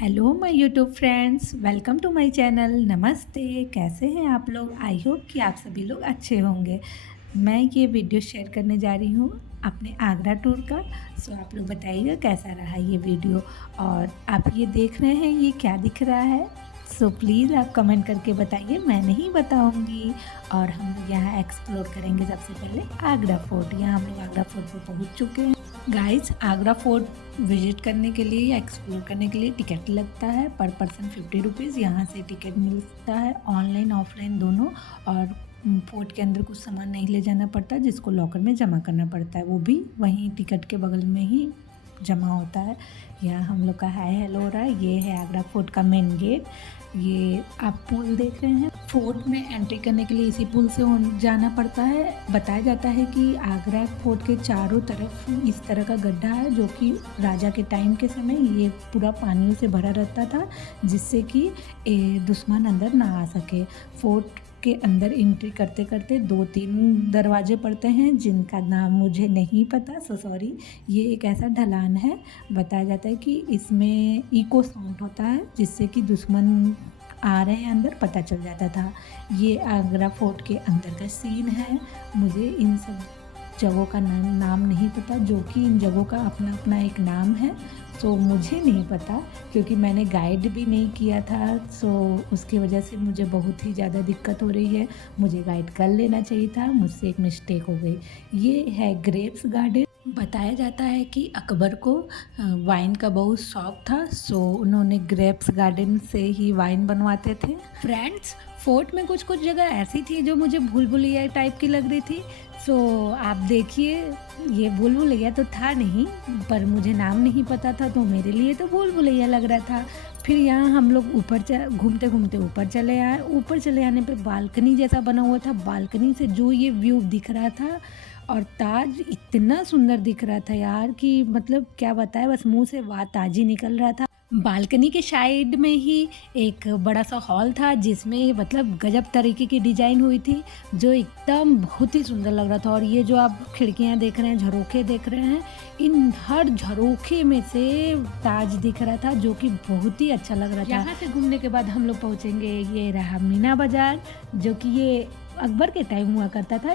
Hello my YouTube friends, welcome to my channel. नमस्ते, कैसे हैं आप लोग? आई होप कि आप सभी लोग अच्छे होंगे। मैं ये वीडियो शेयर करने जा रही हूँ अपने आगरा टूर का। सो आप लोग बताइएगा कैसा रहा ये वीडियो। और आप ये देख रहे हैं ये क्या दिख रहा है? सो प्लीज़ आप कमेंट करके बताइए, मैं नहीं बताऊंगी। और हम लोग यहाँ एक्सप्लोर करेंगे सबसे पहले आगरा फोर्ट। यहाँ हम लोग आगरा फोर्ट पर पहुँच चुके हैं। गाइस, आगरा फोर्ट विजिट करने के लिए या एक्सप्लोर करने के लिए टिकट लगता है पर पर्सन 50 रुपीज़। यहाँ से टिकट मिलता है ऑनलाइन ऑफलाइन दोनों। और फोर्ट के अंदर कुछ सामान नहीं ले जाना पड़ता, जिसको लॉकर में जमा करना पड़ता है, वो भी वहीं टिकट के बगल में ही जमा होता है। यहाँ हम लोग का हाय हेलो हो रहा है। ये है आगरा फोर्ट का मेन गेट। ये आप पुल देख रहे हैं। फोर्ट में एंट्री करने के लिए इसी पुल से जाना पड़ता है। बताया जाता है कि आगरा फोर्ट के चारों तरफ इस तरह का गड्ढा है, जो कि राजा के टाइम के समय ये पूरा पानियों से भरा रहता था, जिससे कि दुश्मन अंदर ना आ सके। फोर्ट के अंदर एंट्री करते करते 2-3 दरवाजे पड़ते हैं, जिनका नाम मुझे नहीं पता, सो सॉरी। ये एक ऐसा ढलान है, बताया जाता है कि इसमें इको साउंड होता है, जिससे कि दुश्मन आ रहे हैं अंदर पता चल जाता था। ये आगरा फोर्ट के अंदर का सीन है। मुझे इन सब जगहों का नाम नहीं पता, जो कि इन जगहों का अपना अपना एक नाम है। सो मुझे नहीं पता, क्योंकि मैंने गाइड भी नहीं किया था। सो उसकी वजह से मुझे बहुत ही ज़्यादा दिक्कत हो रही है। मुझे गाइड कर लेना चाहिए था, मुझसे एक मिस्टेक हो गई। ये है ग्रेप्स गार्डन। बताया जाता है कि अकबर को वाइन का बहुत शौक था, सो उन्होंने ग्रेप्स गार्डन से ही वाइन बनवाते थे। फ्रेंड्स, फोर्ट में कुछ कुछ जगह ऐसी थी जो मुझे भूल भुलैया टाइप की लग रही थी। सो आप देखिए, ये भूल भुलैया तो था नहीं, पर मुझे नाम नहीं पता था, तो मेरे लिए तो भूल भुलैया लग रहा था। फिर यहाँ हम लोग ऊपर घूमते घूमते ऊपर चले आए। ऊपर चले आने पे बालकनी जैसा बना हुआ था। बालकनी से जो ये व्यू दिख रहा था, और ताज इतना सुंदर दिख रहा था यार कि मतलब क्या बताएं, बस मुंह से बात ताज ही निकल रहा था। बालकनी के साइड में ही एक बड़ा सा हॉल था, जिसमें मतलब गजब तरीके की डिजाइन हुई थी, जो एकदम बहुत ही सुंदर लग रहा था। और ये जो आप खिड़कियां देख रहे हैं, झरोखे देख रहे हैं, इन हर झरोखे में से ताज दिख रहा था, जो कि बहुत ही अच्छा लग रहा था। यहाँ से घूमने के बाद हम लोग पहुँचेंगे, ये रहा मीना बाजार, जो कि ये अकबर के टाइम हुआ करता था।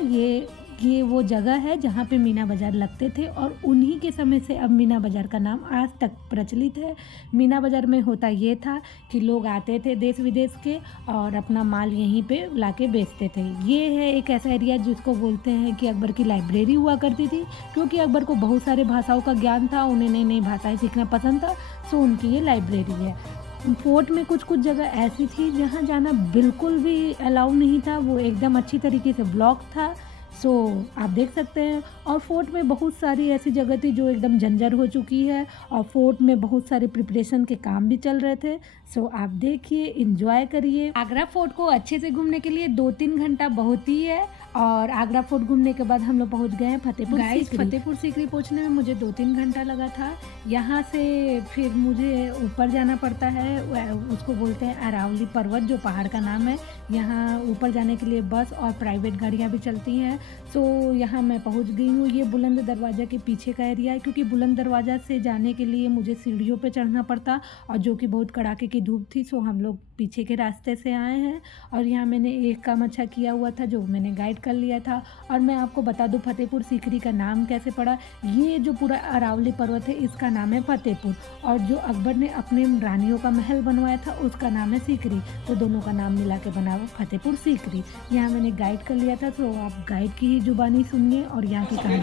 ये वो जगह है जहाँ पे मीना बाज़ार लगते थे, और उन्हीं के समय से अब मीना बाज़ार का नाम आज तक प्रचलित है। मीना बाज़ार में होता ये था कि लोग आते थे देश विदेश के, और अपना माल यहीं पे लाके बेचते थे। ये है एक ऐसा एरिया जिसको बोलते हैं कि अकबर की लाइब्रेरी हुआ करती थी, क्योंकि अकबर को बहुत सारे भाषाओं का ज्ञान था, उन्हें नई नई भाषाएँ सीखना पसंद था, सो उनकी ये लाइब्रेरी है। फोर्ट में कुछ कुछ जगह ऐसी थी जहाँ जाना बिल्कुल भी अलाउ नहीं था, वो एकदम अच्छी तरीके से ब्लॉक था। सो आप देख सकते हैं। और फोर्ट में बहुत सारी ऐसी जगह थी जो एकदम जंजर हो चुकी है, और फोर्ट में बहुत सारे प्रिपरेशन के काम भी चल रहे थे। सो आप देखिए, एंजॉय करिए। आगरा फोर्ट को अच्छे से घूमने के लिए 2-3 घंटा बहुत ही है। और आगरा फोर्ट घूमने के बाद हम लोग पहुंच गए हैं फतेहपुर सीकरी। फतेहपुर सीकरी पहुंचने में मुझे 2-3 घंटा लगा था। यहाँ से फिर मुझे ऊपर जाना पड़ता है, उसको बोलते हैं अरावली पर्वत, जो पहाड़ का नाम है। यहाँ ऊपर जाने के लिए बस और प्राइवेट गाड़ियाँ भी चलती हैं। सो यहाँ मैं पहुँच गई हूँ। ये बुलंद दरवाज़ा के पीछे का एरिया है, क्योंकि बुलंद दरवाज़ा से जाने के लिए मुझे सीढ़ियों पर चढ़ना पड़ता, और जो कि बहुत कड़ाके की धूप थी, सो हम लोग पीछे के रास्ते से आए हैं। और यहाँ मैंने एक काम अच्छा किया हुआ था, जो मैंने गाइड कर लिया था। और मैं आपको बता दूं फतेहपुर सीकरी का नाम कैसे पड़ा। ये जो पूरा अरावली पर्वत है, इसका नाम है फतेहपुर, और जो अकबर ने अपने रानियों का महल बनवाया था, उसका नाम है सीकरी। तो दोनों का नाम मिला के बना हुआ फतेहपुर सीकरी। यहाँ मैंने गाइड कर लिया था, तो आप गाइड की ही जुबानी सुनिए और यहाँ की कहानी।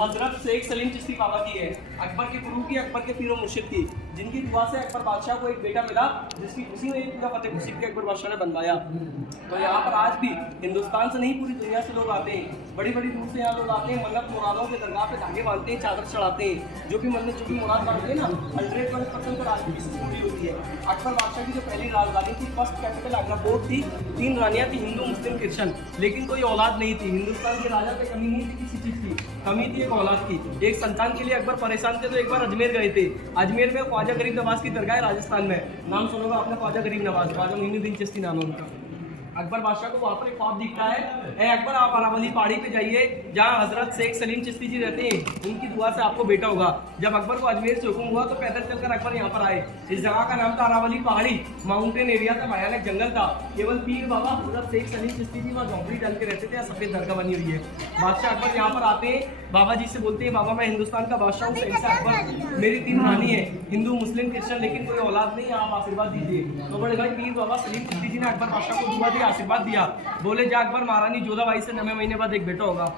हजरत शेख सलीम चिश्ती बाबा की है, अकबर के गुरु की, अकबर के पीरो मुर्शिद की, जिनकी दुआ से अकबर बादशाह को एक बेटा मिला, जिसकी खुशी में पूरा फतेहपुर सीकरी अकबर बादशाह ने बनवाया। तो यहाँ पर आज भी हिंदुस्तान से नहीं, पूरी दुनिया से लोग आते हैं, बड़ी बड़ी दूर से यहाँ लोग आते हैं, मन्नत मुरादों के दरगाह पे धागे बांधते हैं, चादर चढ़ाते हैं। जो भी मन्नत, जो भी मुराद मांगते हैं ना, 100% तो राजनीति से पूरी होती है। अकबर बादशाह की जो पहली राजधानी थी, फर्स्ट कैपिटल आगरा फोर्ट थी। 3 रानियाँ थी, हिंदू मुस्लिम क्रिश्चन, लेकिन कोई औलाद नहीं थी। हिंदुस्तान के राजा पे कमी नहीं थी किसी चीज़ की, कमी थी एक औलाद की। एक संतान के लिए अकबर परेशान थे, तो एक बार अजमेर गए थे। अजमेर में ख्वाजा गरीब नवाज की दरगाह है, राजस्थान में। नाम सुनोगा आपने, ख्वाजा गरीब नवाज, ख्वाजा मोइनुद्दीन चिश्ती नाम है उनका। अकबर बादशाह को वहाँ पर एक ख्वाब दिखता है, ए अकबर आप अरावली पहाड़ी पे जाइए जहाँ हजरत शेख सलीम चिश्ती जी रहते हैं, उनकी दुआ से आपको बेटा होगा। जब अकबर को अजमेर से हुक्म हुआ तो पैदल चलकर अकबर यहाँ पर आए। इस जगह का नाम था अरावली पहाड़ी, माउंटेन एरिया था, भयानक जंगल था। केवल पीर बाबा हजरत शेख सलीम चिश्ती जी वहाँ झोंपड़ी डाल के रहते थे, सफेद दरगाह बनी हुई है। बादशाह अकबर यहाँ पर आते हैं, बाबा जी से बोलते हैं बाबा मैं हिंदुस्तान का बादशाह हूँ, सही से अकबर मेरी 3 रानी है, हिंदू मुस्लिम क्रिश्चियन, लेकिन कोई औलाद नहीं, आप आशीर्वाद दीजिए। तो बड़े भाई पीर बाबा सलीम चिश्ती जी ने अकबर बादशाह को दुआ दी, आशीर्वाद दिया। बोले जा अकबर महारानी जोधाबाई से 9वें महीने बाद एक बेटा होगा।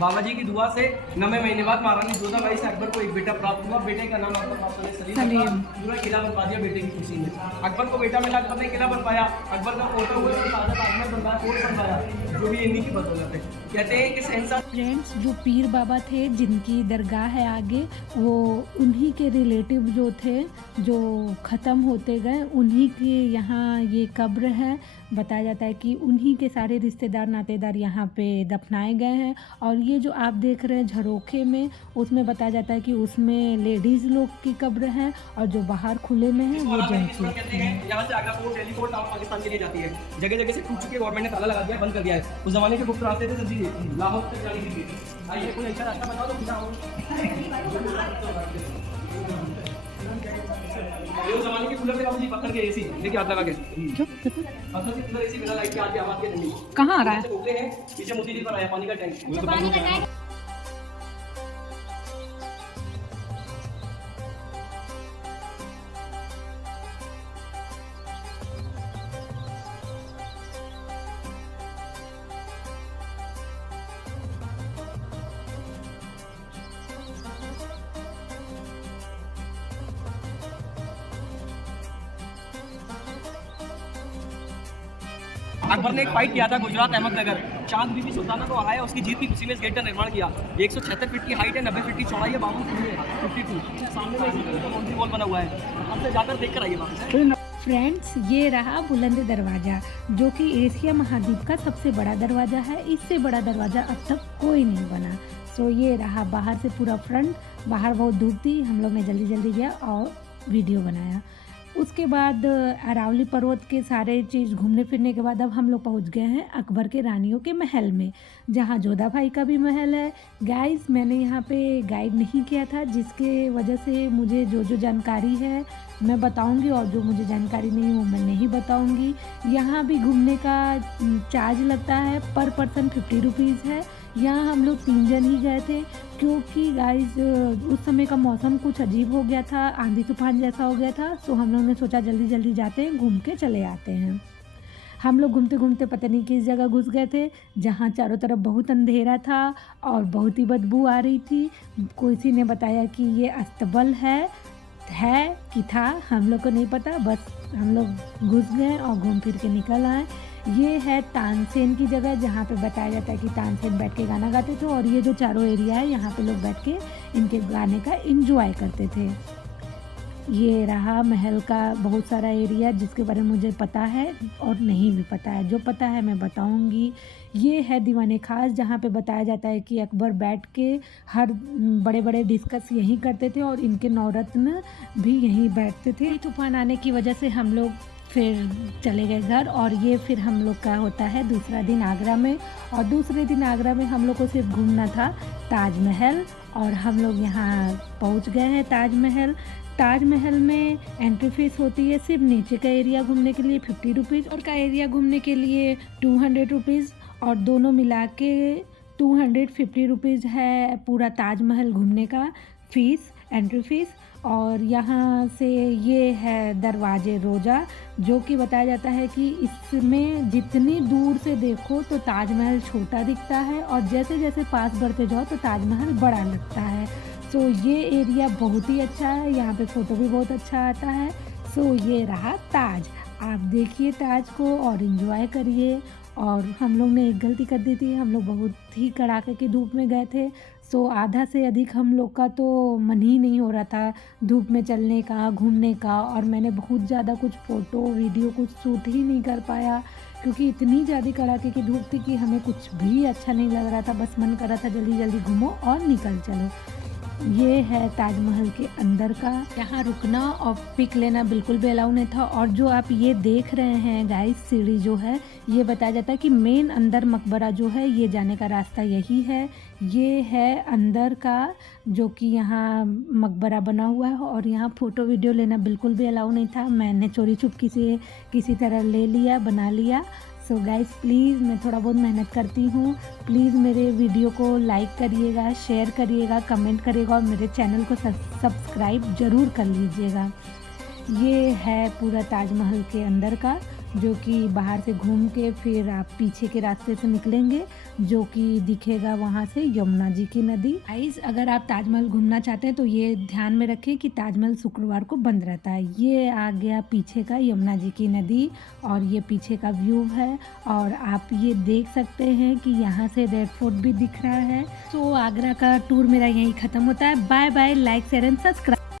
बाबा जी की दुआ से 9वें महीने बाद महारानी जोधाबाई से अकबर को एक बेटा प्राप्त हुआ। बेटे का नाम अकबर बादशाह ने सलीम रखा। पूरा किला बनवा दिया बेटे की खुशी में। अकबर को बेटा मिला, अकबर ने किला बनवाया, अकबर का पोता हुआ तो ताजा ताजमहल बनवाया, कोर्ट बनवाया, जो भी इन्हीं की बदौलत है। कहते हैं कि शहंशाह फ्रेंड्स, जो पीर बाबा थे जिनकी दरगाह है आगे, वो उन्हीं के रिलेटिव जो थे जो ख़त्म होते गए, उन्हीं के यहाँ ये कब्र है। बताया जाता है कि उन्हीं के सारे रिश्तेदार नातेदार यहाँ पे दफनाए गए हैं। और ये जो आप देख रहे हैं झरोखे में, उसमें बताया जाता है कि उसमें लेडीज़ लोग की कब्र है और जो बाहर खुले में है वो जेंट्स लोग की है। यहाँ से आगरा फोर्ट, दिल्ली फोर्ट पाकिस्तान के लिए जाती है, जगह जगह से टूट चुके, गवर्नमेंट ने ताला लगा दिया, बंद कर दिया है। उस जमाने के गुप्त रास्ते थे सब्जी लाहौर तक जाने के लिए। आइए कोई ऐसा रास्ता बताओ तो खुदा हो। ये उस जमाने के कूलर के बाबूजी पत्थर के एसी लेके हाथ लगा के, पत्थर के कूलर एसी बिना लाइट के आगे आवाज के नहीं। कहाँ आ रहा है? बोलते हैं पीछे मोती जी पर आया पानी का टैंक। अकबर ने एक फाइट किया था गुजरात अहमदनगर, चांद बीबी सुल्ताना को हराया, उसकी जीत की खुशी में इस गेट का निर्माण किया। 176 फीट की हाइट है, 90 फीट की चौड़ाई है, 52 फीट है, 52 सामने में इसी का बाउंड्री वॉल बना हुआ है। हमसे जाकर देख कर आइए वहाँ। फ्रेंड्स, ये रहा बुलंद दरवाज़ा, जो कि एशिया महाद्वीप का सबसे बड़ा दरवाज़ा है। इससे बड़ा दरवाज़ा अब तक कोई नहीं बना। सो ये रहा बाहर से पूरा फ्रंट। बाहर बहुत धूप थी, हम लोग ने जल्दी जल्दी गया और वीडियो बनाया। उसके बाद अरावली पर्वत के सारे चीज़ घूमने फिरने के बाद अब हम लोग पहुंच गए हैं अकबर के रानियों के महल में, जहां जोधा भाई का भी महल है। गाइस, मैंने यहाँ पे गाइड नहीं किया था, जिसके वजह से मुझे जो जानकारी है मैं बताऊंगी और जो मुझे जानकारी नहीं वो मैं नहीं बताऊंगी। यहाँ भी घूमने का चार्ज लगता है, पर पर्सन 50 रुपीज़ है। यहाँ हम लोग 3 जन ही गए थे, क्योंकि गाइस उस समय का मौसम कुछ अजीब हो गया था, आंधी तूफान जैसा हो गया था। तो हम लोग ने सोचा जल्दी जल्दी जाते हैं, घूम के चले आते हैं। हम लोग घूमते घूमते पता नहीं किस जगह घुस गए थे, जहाँ चारों तरफ बहुत अंधेरा था और बहुत ही बदबू आ रही थी। किसी ने बताया कि ये अस्तबल है कि था, हम लोग को नहीं पता। बस हम लोग घुस गए और घूम फिर के निकल आए। ये है तानसेन की जगह, जहाँ पे बताया जाता है कि तानसेन बैठ के गाना गाते थे। और ये जो चारों एरिया है, यहाँ पे लोग बैठ के इनके गाने का एंजॉय करते थे। ये रहा महल का बहुत सारा एरिया, जिसके बारे में मुझे पता है और नहीं भी पता है। जो पता है मैं बताऊंगी। ये है दीवाने खास, जहाँ पे बताया जाता है कि अकबर बैठ के हर बड़े बड़े डिस्कस यहीं करते थे और इनके नौरत्न भी यहीं बैठते थे। तूफान आने की वजह से हम लोग फिर चले गए घर। और ये फिर हम लोग का होता है दूसरा दिन आगरा में। और दूसरे दिन आगरा में हम लोग को सिर्फ घूमना था ताजमहल, और हम लोग यहाँ पहुँच गए हैं ताजमहल। ताजमहल में एंट्री फीस होती है सिर्फ नीचे का एरिया घूमने के लिए 50 रुपीज़ और का एरिया घूमने के लिए 200 रुपीज़, और दोनों मिला के 250 रुपीज़ है पूरा ताजमहल घूमने का फ़ीस, एंट्री फ़ीस। और यहाँ से ये है दरवाजे रोज़ा, जो कि बताया जाता है कि इसमें जितनी दूर से देखो तो ताजमहल छोटा दिखता है, और जैसे जैसे पास बढ़ते जाओ तो ताजमहल बड़ा लगता है। सो ये एरिया बहुत ही अच्छा है, यहाँ पे फ़ोटो भी बहुत अच्छा आता है। सो ये रहा ताज, आप देखिए ताज को और इन्जॉय करिए। और हम लोग ने एक गलती कर दी थी, हम लोग बहुत ही कड़ाके की धूप में गए थे। सो आधा से अधिक हम लोग का तो मन ही नहीं हो रहा था धूप में चलने का, घूमने का। और मैंने बहुत ज़्यादा कुछ फ़ोटो वीडियो कुछ शूट ही नहीं कर पाया, क्योंकि इतनी ज़्यादा कड़ाके की धूप थी कि हमें कुछ भी अच्छा नहीं लग रहा था। बस मन कर रहा था जल्दी जल्दी घूमो और निकल चलो। ये है ताजमहल के अंदर का। यहाँ रुकना और पिक लेना बिल्कुल भी अलाउ नहीं था। और जो आप ये देख रहे हैं गाइस, सीढ़ी जो है, ये बताया जाता है कि मेन अंदर मकबरा जो है, ये जाने का रास्ता यही है। ये है अंदर का, जो कि यहाँ मकबरा बना हुआ है। और यहाँ फ़ोटो वीडियो लेना बिल्कुल भी अलाउ नहीं था। मैंने चोरी छुपकी से किसी तरह ले लिया, बना लिया। सो गाइस प्लीज़, मैं थोड़ा बहुत मेहनत करती हूँ, प्लीज़ मेरे वीडियो को लाइक करिएगा, शेयर करिएगा, कमेंट करिएगा और मेरे चैनल को सब्सक्राइब ज़रूर कर लीजिएगा। ये है पूरा ताजमहल के अंदर का, जो कि बाहर से घूम के फिर आप पीछे के रास्ते से निकलेंगे, जो कि दिखेगा वहाँ से यमुना जी की नदी। गाइस, अगर आप ताजमहल घूमना चाहते हैं तो ये ध्यान में रखें कि ताजमहल शुक्रवार को बंद रहता है। ये आ गया पीछे का यमुना जी की नदी और ये पीछे का व्यू है। और आप ये देख सकते हैं कि यहाँ से रेड फोर्ट भी दिख रहा है। तो आगरा का टूर मेरा यहीं ख़त्म होता है। Bye bye, like share and subscribe.